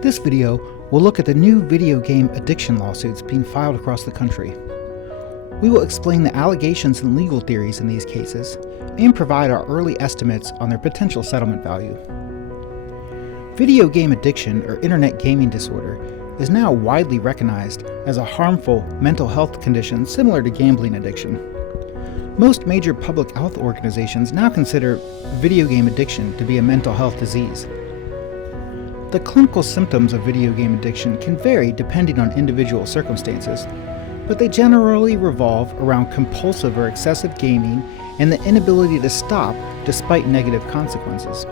This video will look at the new video game addiction lawsuits being filed across the country. We will explain the allegations and legal theories in these cases, and provide our early estimates on their potential settlement value. Video game addiction, or internet gaming disorder, is now widely recognized as a harmful mental health condition similar to gambling addiction. Most major public health organizations now consider video game addiction to be a mental health disease. The clinical symptoms of video game addiction can vary depending on individual circumstances, but they generally revolve around compulsive or excessive gaming and the inability to stop despite negative consequences.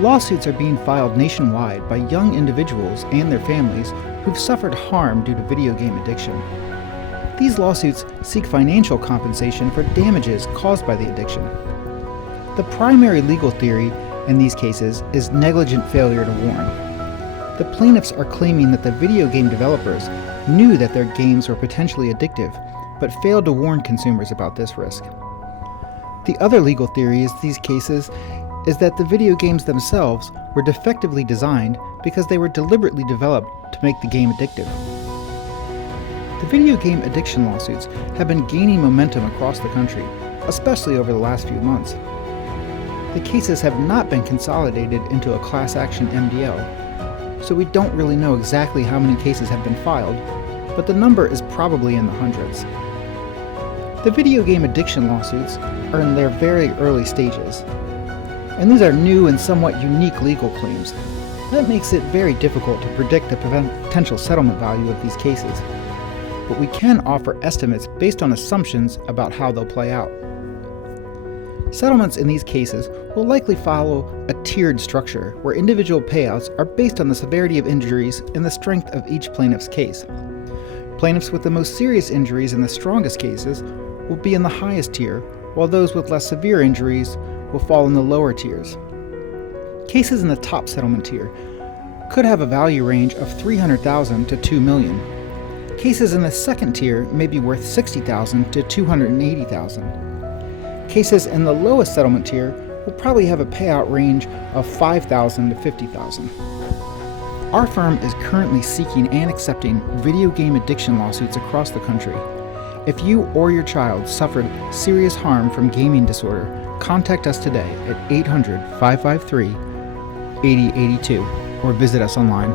Lawsuits are being filed nationwide by young individuals and their families who've suffered harm due to video game addiction. These lawsuits seek financial compensation for damages caused by the addiction. The primary legal theory in these cases is negligent failure to warn. The plaintiffs are claiming that the video game developers knew that their games were potentially addictive, but failed to warn consumers about this risk. The other legal theory in these cases is that the video games themselves were defectively designed because they were deliberately developed to make the game addictive. The video game addiction lawsuits have been gaining momentum across the country, especially over the last few months. The cases have not been consolidated into a class action MDL, so we don't really know exactly how many cases have been filed, but the number is probably in the hundreds. The video game addiction lawsuits are in their very early stages, and these are new and somewhat unique legal claims. That makes it very difficult to predict the potential settlement value of these cases, but we can offer estimates based on assumptions about how they'll play out. Settlements in these cases will likely follow a tiered structure where individual payouts are based on the severity of injuries and the strength of each plaintiff's case. Plaintiffs with the most serious injuries in the strongest cases will be in the highest tier, while those with less severe injuries will fall in the lower tiers. Cases in the top settlement tier could have a value range of $300,000 to $2 million. Cases in the second tier may be worth $60,000 to $280,000. Cases in the lowest settlement tier will probably have a payout range of $5,000 to $50,000. Our firm is currently seeking and accepting video game addiction lawsuits across the country. If you or your child suffered serious harm from gaming disorder, contact us today at 800-553-8082 or visit us online.